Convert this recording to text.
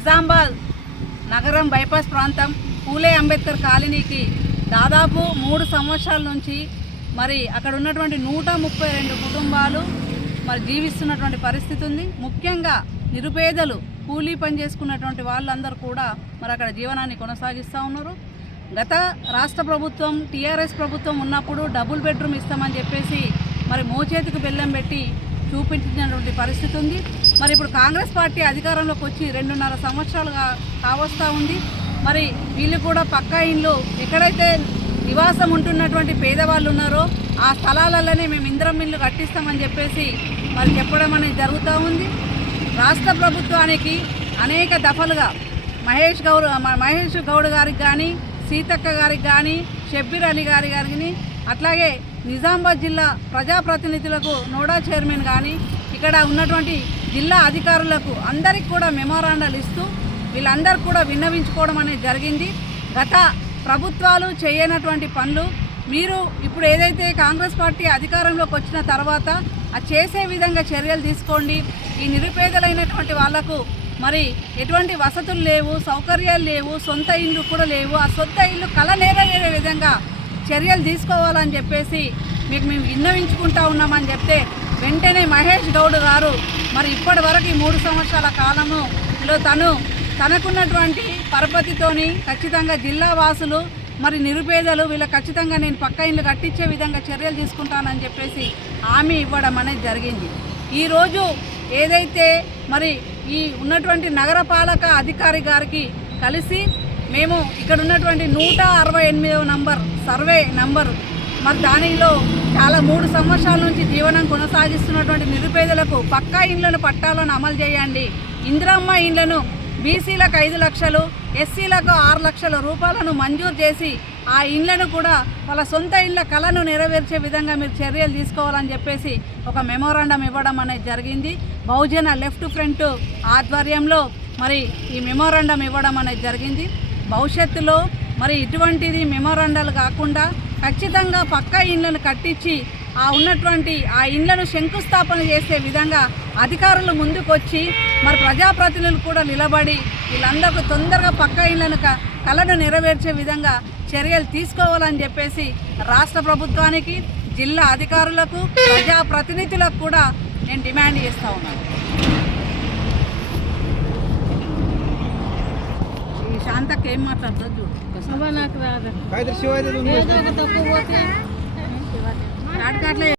నిజామాబాద్ నగరం బైపాస్ ప్రాంతం పూలే అంబేద్కర్ కాలనీకి దాదాపు 3 సంవత్సరాల నుంచి మరి అక్కడ ఉన్నటువంటి 132 కుటుంబాలు మరి జీవిస్తున్నటువంటి పరిస్థితి ఉంది. ముఖ్యంగా నిరుపేదలు కూలీ పని చేసుకున్నటువంటి వాళ్ళందరూ కూడా మరి అక్కడ జీవనాన్ని కొనసాగిస్తూ ఉన్నారు. గత రాష్ట్ర ప్రభుత్వం టీఆర్ఎస్ ప్రభుత్వం ఉన్నప్పుడు డబుల్ బెడ్రూమ్ ఇస్తామని చెప్పేసి మరి మోచేతికి బెల్లం పెట్టి చూపించినటువంటి పరిస్థితి ఉంది. మరి ఇప్పుడు కాంగ్రెస్ పార్టీ అధికారంలోకి వచ్చి 2.5 సంవత్సరాలుగా కావస్తూ ఉంది. మరి వీళ్ళు కూడా పక్కా ఇండ్లు ఎక్కడైతే నివాసం ఉంటున్నటువంటి పేదవాళ్ళు ఉన్నారో ఆ స్థలాలలోనే మేము ఇందిరం ఇల్లు కట్టిస్తామని చెప్పేసి మరి చెప్పడం అనేది జరుగుతూ ఉంది. రాష్ట్ర ప్రభుత్వానికి అనేక దఫలుగా మహేష్ గౌడ్ గారికి కానీ, సీతక్క గారికి కానీ, షబ్బీర్ అలీ గారికి అట్లాగే నిజామాబాద్ జిల్లా ప్రజాప్రతినిధులకు నోడా చైర్మన్ కానీ ఇక్కడ ఉన్నటువంటి జిల్లా అధికారులకు అందరికి కూడా మెమోరాండాలు ఇస్తూ వీళ్ళందరూ కూడా విన్నవించుకోవడం అనేది జరిగింది. గత ప్రభుత్వాలు చేయనటువంటి పనులు మీరు ఇప్పుడు ఏదైతే కాంగ్రెస్ పార్టీ అధికారంలోకి వచ్చిన తర్వాత అది చేసే విధంగా చర్యలు తీసుకోండి. ఈ నిరుపేదలైనటువంటి వాళ్లకు మరి ఎటువంటి వసతులు లేవు, సౌకర్యాలు లేవు, సొంత ఇల్లు కూడా లేవు. ఆ సొంత ఇల్లు కళ నెరవేరే విధంగా చర్యలు తీసుకోవాలని చెప్పేసి మీకు మేము విన్నవించుకుంటా ఉన్నామని చెప్తే వెంటనే మహేష్ గౌడ్ గారు మరి ఇప్పటి వరకు ఈ 3 సంవత్సరాల కాలంలో తనకున్నటువంటి పరపతితోని ఖచ్చితంగా జిల్లా వాసులు మరి నిరుపేదలు వీళ్ళకి ఖచ్చితంగా నేను పక్కా ఇల్లు కట్టించే విధంగా చర్యలు తీసుకుంటానని చెప్పేసి హామీ ఇవ్వడం అనేది జరిగింది. ఈరోజు ఏదైతే మరి ఈ ఉన్నటువంటి నగరపాలక అధికారి గారికి కలిసి మేము ఇక్కడ ఉన్నటువంటి 168వ నంబర్ సర్వే నంబరు మరి దానిలో చాలా 3 సంవత్సరాల నుంచి జీవనం కొనసాగిస్తున్నటువంటి నిరుపేదలకు పక్కా ఇండ్లను పట్టాలను అమలు చేయండి. ఇందిరమ్మ ఇండ్లను బీసీలకు 5 లక్షలు, ఎస్సీలకు 6 లక్షల రూపాయలను మంజూరు చేసి ఆ ఇండ్లను కూడా వాళ్ళ సొంత ఇళ్ళ కళను నెరవేర్చే విధంగా మీరు చర్యలు తీసుకోవాలని చెప్పేసి ఒక మెమోరాండం ఇవ్వడం అనేది జరిగింది. బహుజన లెఫ్ట్ ఫ్రంట్ ఆధ్వర్యంలో మరి ఈ మెమోరాండం ఇవ్వడం అనేది జరిగింది. భవిష్యత్తులో మరి ఇటువంటిది మెమోరాండాలు కాకుండా ఖచ్చితంగా పక్కా ఇండ్లను కట్టించి ఉన్నటువంటి ఆ ఇండ్లను శంకుస్థాపన చేసే విధంగా అధికారులు ముందుకొచ్చి మరి ప్రజాప్రతినిధులు కూడా నిలబడి వీళ్ళందరికీ తొందరగా పక్కా ఇండ్లను కళను నెరవేర్చే విధంగా చర్యలు తీసుకోవాలని చెప్పేసి రాష్ట్ర ప్రభుత్వానికి, జిల్లా అధికారులకు, ప్రజాప్రతినిధులకు కూడా నేను డిమాండ్ చేస్తూ ఉన్నాను. ఈ శాంతకి ఏం మాట్లాడుతుంది చూడు. నాకు రాదు.